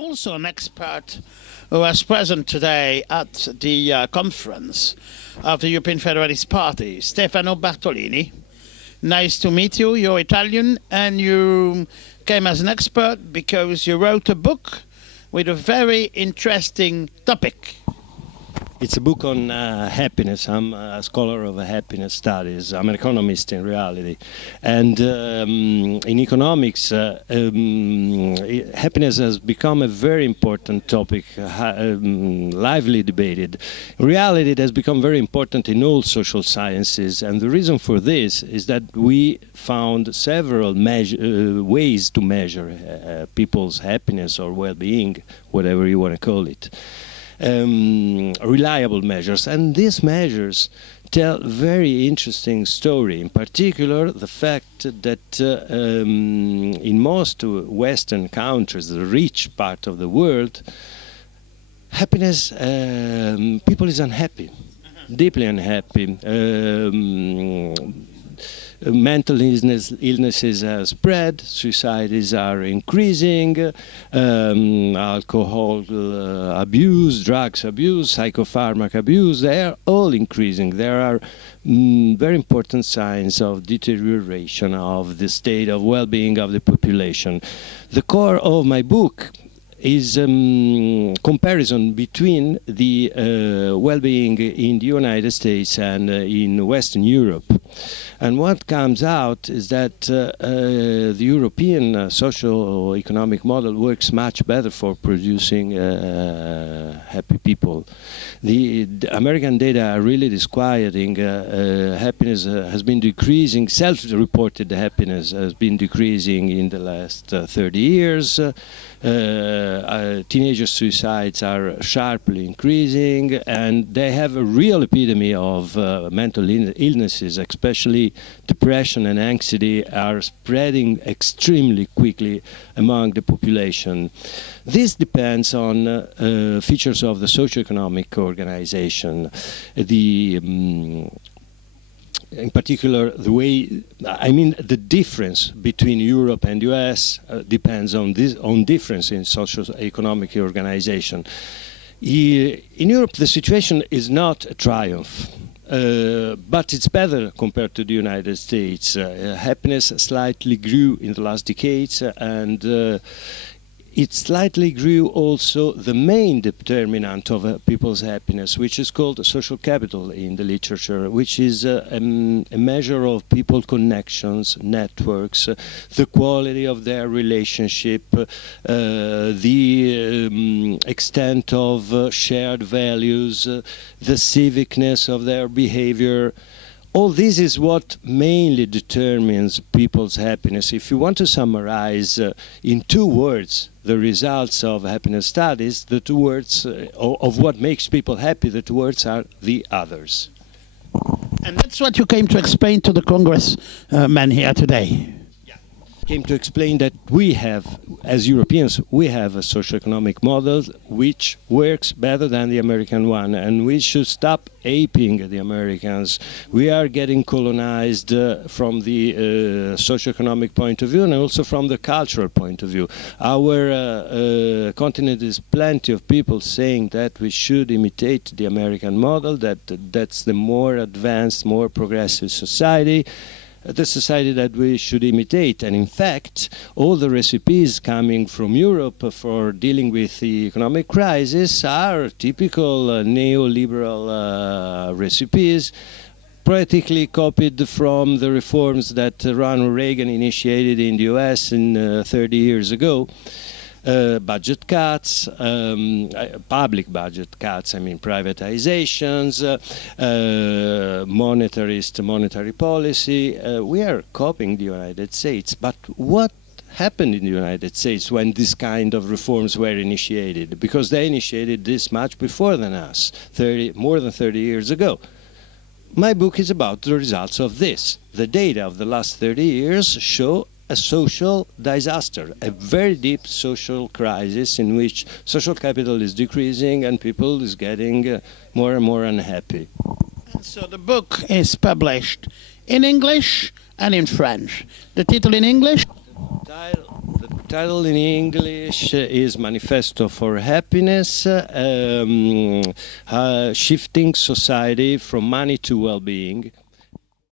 also an expert who was present today at the conference of the European Federalist Party, Stefano Bartolini. Nice to meet you. You're Italian and you came as an expert because you wrote a book with a very interesting topic. It's a book on happiness. I'm a scholar of happiness studies. I'm an economist in reality. And in economics, happiness has become a very important topic, lively debated. In reality, it has become very important in all social sciences. And the reason for this is that we found several ways to measure people's happiness or well-being, whatever you want to call it. Reliable measures, and these measures tell very interesting story. In particular, the fact that in most Western countries, the rich part of the world, happiness, people is unhappy, deeply unhappy. Mental illnesses have spread, suicides are increasing, alcohol abuse, drugs abuse, psychopharmac abuse, they are all increasing. There are very important signs of deterioration of the state of well-being of the population. The core of my book is comparison between the well-being in the United States and in Western Europe. And what comes out is that the European socio-economic model works much better for producing happy people. The American data are really disquieting. Happiness has been decreasing, self-reported happiness has been decreasing in the last 30 years. Teenager suicides are sharply increasing, and they have a real epidemic of mental illnesses, especially depression and anxiety are spreading extremely quickly among the population. This depends on features of the socioeconomic organization. In particular, the difference between Europe and US depends on difference in socio-economic organization. In Europe, the situation is not a triumph, but it's better compared to the United States. Happiness slightly grew in the last decades, and it slightly grew also the main determinant of people's happiness, which is called social capital in the literature, which is a measure of people connections, networks, the quality of their relationship, the extent of shared values, the civicness of their behavior. All this is what mainly determines people's happiness. If you want to summarize in 2 words the results of happiness studies, the 2 words of what makes people happy, the 2 words are the others. And that's what you came to explain to the Congress men here today. Came to explain that we have, as Europeans, we have a socio-economic model which works better than the American one, and we should stop aping the Americans. We are getting colonized from the socio-economic point of view and also from the cultural point of view. Our continent is plenty of people saying that we should imitate the American model, that's the more advanced, more progressive society. The society that we should imitate, and in fact all the recipes coming from Europe for dealing with the economic crisis are typical neoliberal recipes, practically copied from the reforms that Ronald Reagan initiated in the US 30 years ago. Budget cuts, public budget cuts, privatizations, monetary policy. We are copying the United States, but what happened in the United States when this kind of reforms were initiated? Because they initiated this much before than us, more than 30 years ago. My book is about the results of this. The data of the last 30 years show a social disaster, a very deep social crisis in which social capital is decreasing and people is getting more and more unhappy. And so the book is published in English and in French. The title in English? The title in English is Manifesto for Happiness, Shifting Society from Money to Well-Being.